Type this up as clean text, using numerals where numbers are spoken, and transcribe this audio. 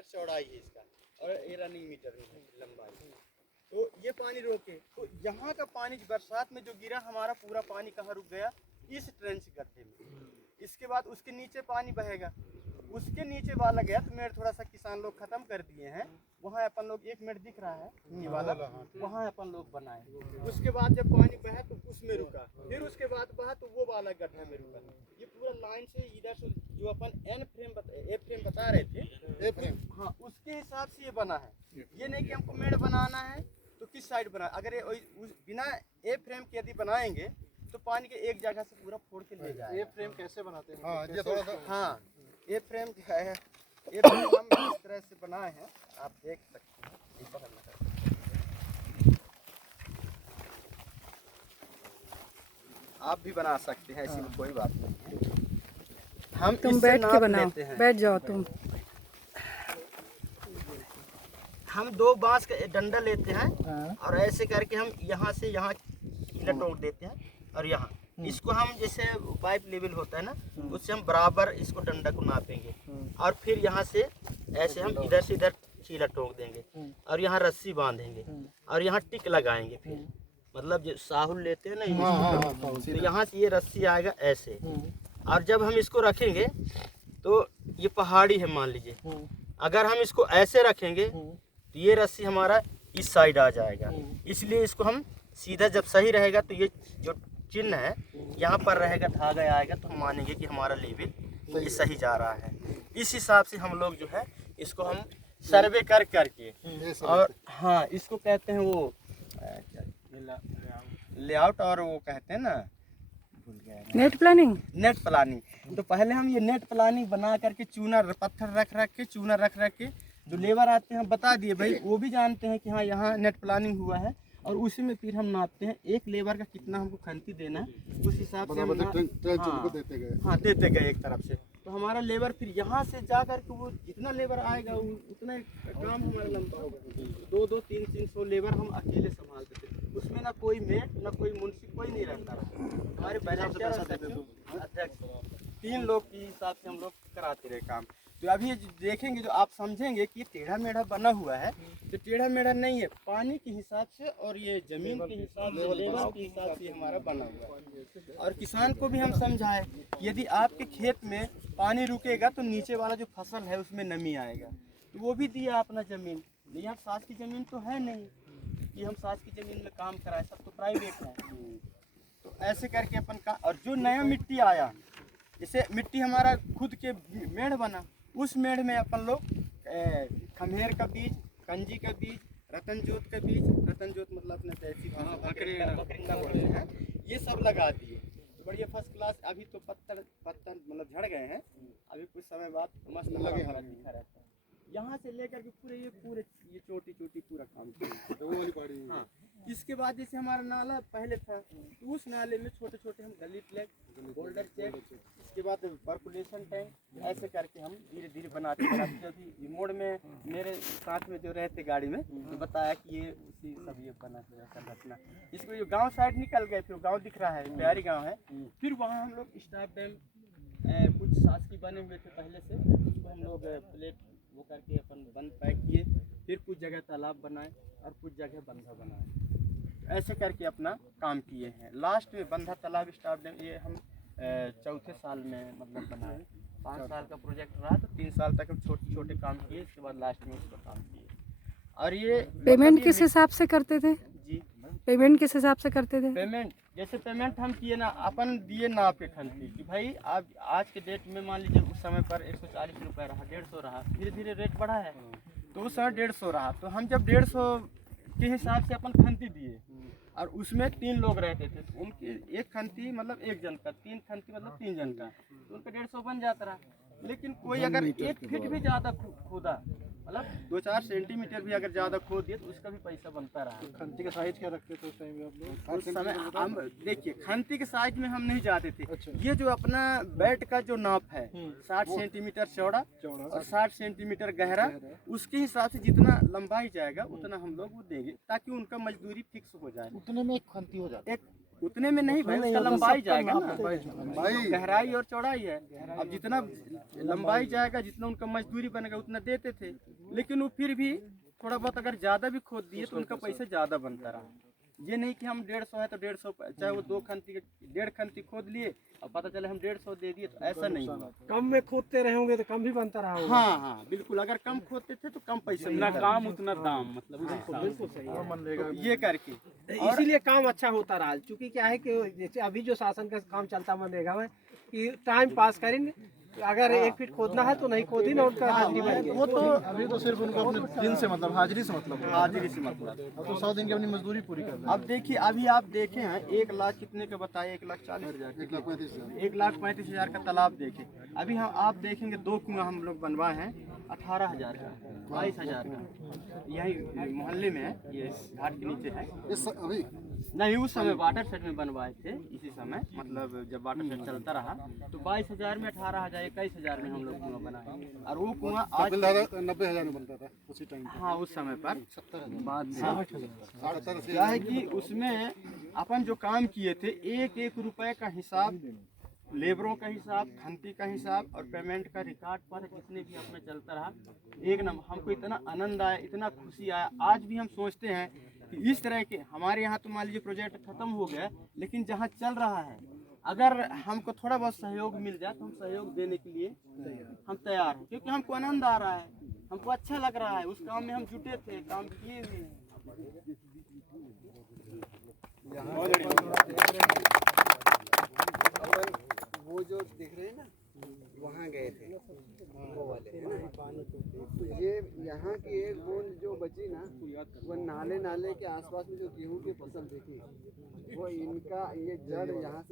Metre चौड़ाई है इसका और ये रनिंग मीटर में है लंबाई। तो ये पानी रोके तो यहाँ का पानी बरसात में जो गिरा हमारा पूरा पानी कहाँ रुक गया, इस ट्रेंच गड्ढे में। इसके बाद उसके नीचे पानी बहेगा, उसके नीचे वाला गया तो मेड़ थोड़ा सा किसान लोग खत्म कर दिए हैं, वहाँ अपन लोग एक मेड़ दिख रहा है ये वाला, वहाँ अपन लोग बनाए। उसके बाद जब पानी बहा तो उसमें रुका, फिर उसके बाद बहा तो वो वाला गड्ढा में रुका। ये पूरा लाइन से इधर से जो अपन ए फ्रेम बता रहे थे, ए फ्रेम, हाँ, उसके हिसाब से ये बना है। ये नहीं कि हमको मेड़ बनाना है तो किस साइड बना, अगर ये बिना ए फ्रेम के यदि बनाएंगे तो पानी के एक जगह से पूरा फोड़ के ले जाए। ए फ्रेम कैसे बनाते हैं? हाँ, ये थोड़ा सा, हाँ, ए फ्रेम जो है ये फ्रेम हम इस तरह से बनाए हैं, आप देख सकते हैं। आप भी बना सकते हैं, ऐसी कोई बात नहीं है। हम तुम बैठ के बनाओ, बैठ जाओ तुम। हम 2 बांस का डंडा लेते हैं और ऐसे करके हम यहाँ से यहाँ कीला ठोक देते हैं और यहाँ इसको हम जैसे पाइप लेवल होता है ना, उससे हम बराबर इसको डंडा को नापेंगे और फिर यहाँ से ऐसे हम इधर से इधर चीला ठोक देंगे और यहाँ रस्सी बांधेंगे और यहाँ टिक लगाएंगे। फिर मतलब जो साहुल लेते हैं ना, तो यहाँ से ये रस्सी आएगा ऐसे, और जब हम इसको रखेंगे तो ये पहाड़ी है मान लीजिए, अगर हम इसको ऐसे रखेंगे तो ये रस्सी हमारा इस साइड आ जाएगा। इसलिए इसको हम सीधा जब सही रहेगा तो ये जो चिन्ह है यहाँ पर रहेगा, धागा आएगा, तो हम मानेंगे कि हमारा लेवल ये सही जा रहा है। इस हिसाब से हम लोग जो है इसको हम सर्वे कर करके, और हाँ, इसको कहते हैं वो लेआउट, और वो कहते हैं ना, भूल गया, नेट प्लानिंग। Net planning. तो पहले हम ये नेट प्लानिंग बना करके चूना पत्थर रख के चूना रख के जो लेबर आते हैं बता दिए भाई, वो भी जानते हैं कि हाँ यहाँ नेट प्लानिंग हुआ है, और उसी में फिर हम नापते हैं एक लेबर का कितना हमको खंती देना है, उस हिसाब से हम देते गए एक तरफ से। तो हमारा लेबर फिर यहाँ से जा कर के वो जितना लेबर आएगा उतना काम हमारा लंबा होगा। 2-2, 300 लेबर हम अकेले संभालते थे, उसमें ना कोई मेट ना कोई मुंशी, कोई नहीं रहता था। हमारे अध्यक्ष 3 लोग के हिसाब से हम लोग कराते रहे काम। तो अभी देखेंगे, जो आप समझेंगे कि टेढ़ा मेढ़ा बना हुआ है, तो टेढ़ा मेढ़ा नहीं है, पानी के हिसाब से और ये जमीन के हिसाब से, लेवल के हिसाब से हमारा बना हुआ है। और किसान को भी हम समझाए, यदि आपके खेत में पानी रुकेगा तो नीचे वाला जो फसल है उसमें नमी आएगा, तो वो भी दिया अपना जमीन। नहीं, आप साथ की जमीन तो है नहीं कि हम साथ की जमीन में काम कराए, सब तो प्राइवेट है। तो ऐसे करके अपन का, और जो नया मिट्टी आया, जैसे मिट्टी हमारा खुद के मेढ़ बना, उस मेढ़ में अपन लोग खमेर का बीज, कंजी का बीज, रतन जोत का बीज, रतन जोत मतलब अपने देसी भाषा बकरिंदा बोलते हैं, ये सब लगा दिए। तो बढ़िया फर्स्ट क्लास। अभी तो पत्थर मतलब झड़ गए हैं, अभी कुछ समय बाद मस्त लगे हरा दिखा रहता है। यहाँ से लेकर के पूरे ये चोटी पूरा काम किया। हाँ, इसके बाद जैसे हमारा नाला पहले था, तो उस नाले में छोटे छोटे हम गली प्लेग, बोल्डर चेक, इसके बाद पर्कुलेशन टैंक, ऐसे करके हम धीरे धीरे बनाते अभी मोड़ में मेरे साथ में जो रहते गाड़ी में तो बताया कि ये उसी सब ये बना संरचना। इसको जो गांव साइड निकल गए, फिर गांव दिख रहा है, प्यारी गांव है, फिर वहाँ हम लोग स्टाफ डैम कुछ शासकीय बने हुए थे पहले से, उसको हम लोग प्लेट वो करके अपन बंद पैक किए, फिर कुछ जगह तालाब बनाए और कुछ जगह बंधा बनाए, ऐसे करके अपना काम किए हैं। लास्ट में बंधा तालाब स्टाफ डैम ये हम चौथे साल में मतलब बनाए। 5 साल का प्रोजेक्ट रहा, तो 3 साल तक हम छोटे छोटे काम किए, उसके बाद लास्ट में उसका काम किए। और ये पेमेंट किस हिसाब से करते थे जी? पेमेंट किस हिसाब से करते थे? पेमेंट जैसे पेमेंट हम किए ना, अपन दिए ना पे खंती कि भाई आप आज के डेट में मान लीजिए उस समय पर 140 रुपये रहा, 150 रहा, धीरे धीरे रेट बढ़ा है, तो उस समय 150 रहा। तो हम जब 150 के हिसाब से अपन खंती दिए, और उसमें 3 लोग रहते थे, तो उनकी एक खंती मतलब 1 जन का, 3 खंती मतलब 3 जन का, तो उनका 150 बन जाता रहा। लेकिन कोई अगर 1 फीट भी ज़्यादा खोदा, मतलब 2-4 सेंटीमीटर भी अगर ज़्यादा खोद दिए, तो उसका भी पैसा बनता रहा। खंती का साइज क्या रखते थे उस टाइम में आप लोग? उस समय हम देखिए खंती के साइज में हम नहीं जाते थे। अच्छा। ये जो अपना बैट का जो नाप है 60 सेंटीमीटर चौड़ा और 60 सेंटीमीटर गहरा, उसके हिसाब से जितना लंबाई जाएगा उतना हम लोग वो देंगे, ताकि उनका मजदूरी फिक्स हो जाए। उतने में एक खंती हो जाती है। उतने में नहीं भाई, उसका लंबाई जाएगा ना, भाई गहराई और चौड़ाई है। अब जितना लंबाई जाएगा, जितना उनका मजदूरी बनेगा उतना देते थे, लेकिन वो फिर भी थोड़ा बहुत अगर ज़्यादा भी खोद दिए तो उनका पैसा ज़्यादा बनता रहा। ये नहीं कि हम 150 है तो 150, चाहे वो 2 खंती 1.5 खंती खोद लिए और पता चले हम 150 दे दिए, तो ऐसा नहीं हुआ। कम में खोदते रहे होंगे तो कम भी बनता रहा होगा। हाँ बिल्कुल, अगर कम खोदते थे तो कम पैसा मिलता था। काम उतना दाम, मतलब बिल्कुल सही है। तो ये करके इसीलिए काम अच्छा होता रहा, क्योंकि क्या है कि जैसे अभी जो शासन का काम चलता मनरेगा में कि टाइम पास करेंगे, अगर 1 फीट खोदना है तो नहीं खोदी ना, उनका हाजिरी बन गई। वो तो अभी तो सिर्फ उनको अपने दिन से मतलब हाजिरी से मतलब है। हाजिरी से मतलब। अब तो 100 दिन की अपनी मजदूरी पूरी कर रहे अब देखिए, अभी आप देखे हैं 1 लाख कितने का बताए, 1,40,000, 1,35,000। 1,35,000 का तालाब देखे। अभी हम आप देखेंगे 2 कुआं हम लोग बनवाए हैं 18,000 का, 22,000 का, यही मोहल्ले में है, ये घाट के नीचे है। अभी नहीं, उस समय वाटर सेट में बनवाए थे, इसी समय मतलब जब वाटर सेट चलता रहा तो 22,000 में, 18,000, 21,000 में हम लोग कुआं बनाए। और वो कुआं आज 90,000 में बनता था उसी टाइम। हाँ उस समय पर 70,000 बाद में 70,000 क्या है कि उसमें अपन जो काम किए थे, 1-1 रुपए का हिसाब, लेबरों का हिसाब, खंती का हिसाब और पेमेंट का रिकॉर्ड पर जितने भी अपना चलता रहा, एक नंबर। हमको इतना आनंद आया, इतना खुशी आया। आज भी हम सोचते हैं कि इस तरह के हमारे यहाँ तो मान लीजिए प्रोजेक्ट खत्म हो गया, लेकिन जहाँ चल रहा है अगर हमको थोड़ा बहुत सहयोग मिल जाए तो हम सहयोग देने के लिए हम तैयार हैं, क्योंकि हमको आनंद आ रहा है, हमको अच्छा लग रहा है। उस काम में हम जुटे थे, काम किए हुए हैं। वो जो देख रहे हैं ना, वहाँ गए थे वो वाले, है ना। तो ये यहाँ की एक बूंद जो बची ना, वो नाले के आसपास में जो गेहूं की फसल देखी, वो इनका ये जड़ यहाँ से